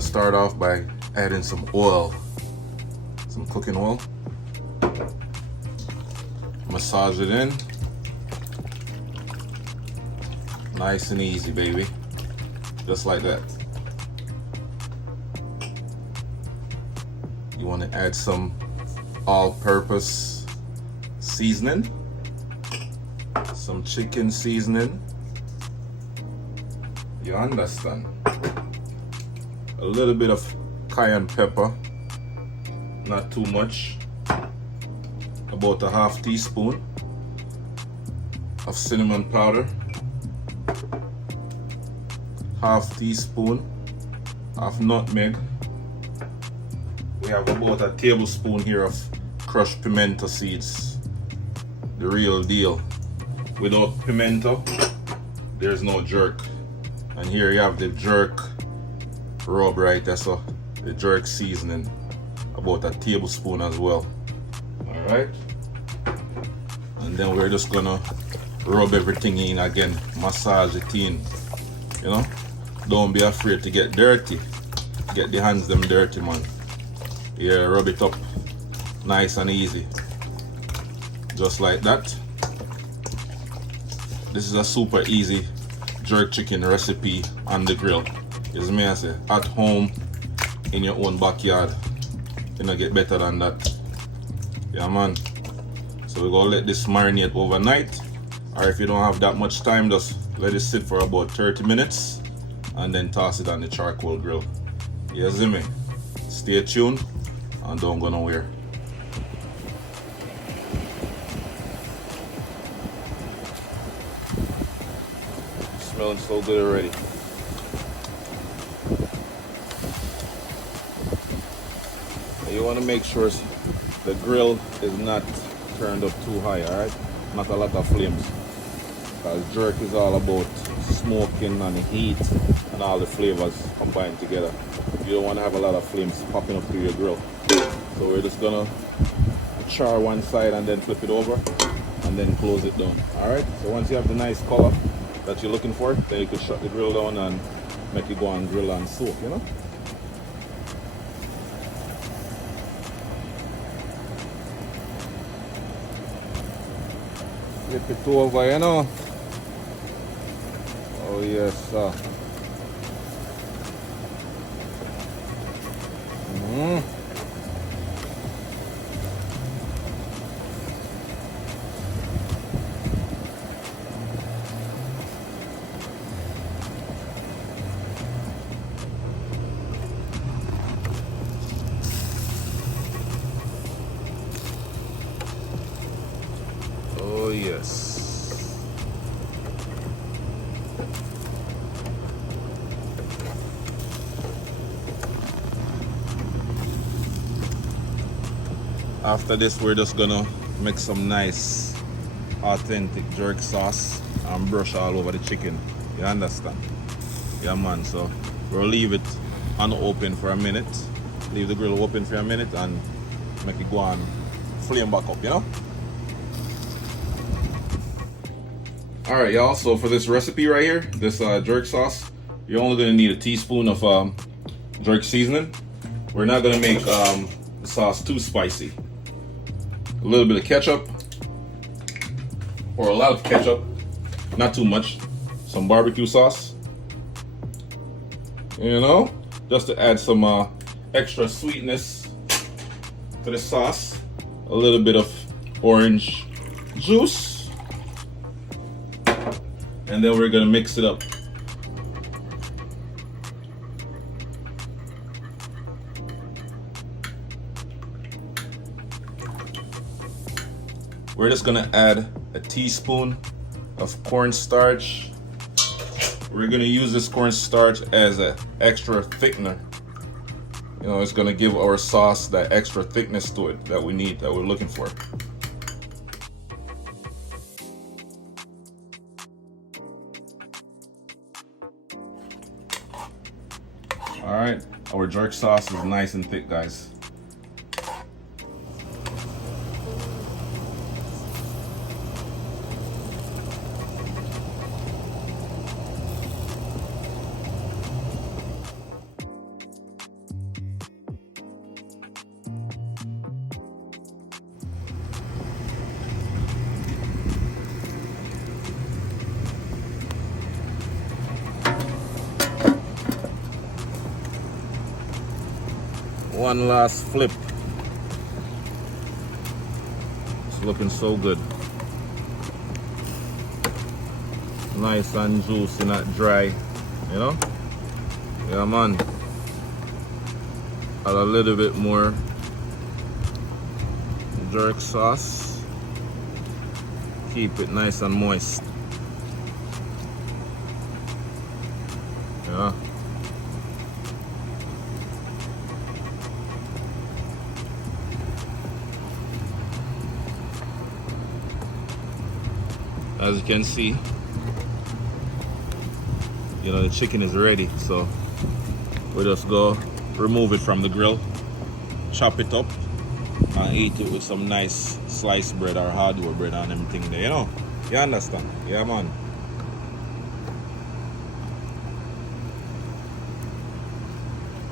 gonna start off by adding some oil, some cooking oil. Massage it in. Nice and easy, baby. Just like that. You want to add some all-purpose seasoning, some chicken seasoning. You understand? A little bit of cayenne pepper, not too much. About a half teaspoon of cinnamon powder, half teaspoon of nutmeg. We have about a tablespoon here of crushed pimento seeds, the real deal. Without pimento, there's no jerk. And here you have the jerk rub right there, so the jerk seasoning, about a tablespoon as well. Alright, and then we're just gonna rub everything in again, massage it in. You know, don't be afraid to get dirty. Get the hands them dirty, man. Yeah, rub it up nice and easy, just like that. This is a super easy jerk chicken recipe on the grill. Is me I say, at home in your own backyard. You know, get better than that. Yeah, man. So we're gonna let this marinate overnight, or if you don't have that much time, just let it sit for about 30 minutes and then toss it on the charcoal grill. You see me? Stay tuned and don't go nowhere. Smelling so good already. And you want to make sure the grill is not turned up too high, alright? Not a lot of flames. Because jerk is all about smoking and heat and all the flavors combined together. You don't want to have a lot of flames popping up through your grill. So we're just gonna char one side and then flip it over and then close it down. Alright? So once you have the nice color that you're looking for, then you can shut the grill down and make it go on grill and soak, you know? Flip it over, you know. Oh yes, sir. Oh yes. After this, we're just gonna make some nice authentic jerk sauce and brush all over the chicken. You understand? Yeah, man. So we'll leave it unopened for a minute. Leave the grill open for a minute and make it go on flame back up, you know? Alright, y'all, so for this recipe right here, this jerk sauce, you're only gonna need a teaspoon of jerk seasoning. We're not gonna make the sauce too spicy. A little bit of ketchup, or a lot of ketchup, not too much. Some barbecue sauce, you know, just to add some extra sweetness to the sauce. A little bit of orange juice, and then we're gonna mix it up. We're just gonna add a teaspoon of cornstarch. We're gonna use this cornstarch as an extra thickener. You know, it's gonna give our sauce that extra thickness to it that we need, that we're looking for. All right, our jerk sauce is nice and thick, guys. One last flip. It's looking so good. Nice and juicy, not dry, you know? Yeah, man. Add a little bit more jerk sauce. Keep it nice and moist. Yeah. As you can see, you know, the chicken is ready, so we just go remove it from the grill, chop it up, and eat it with some nice sliced bread or hardwood bread and everything there, you know. You understand? Yeah, man.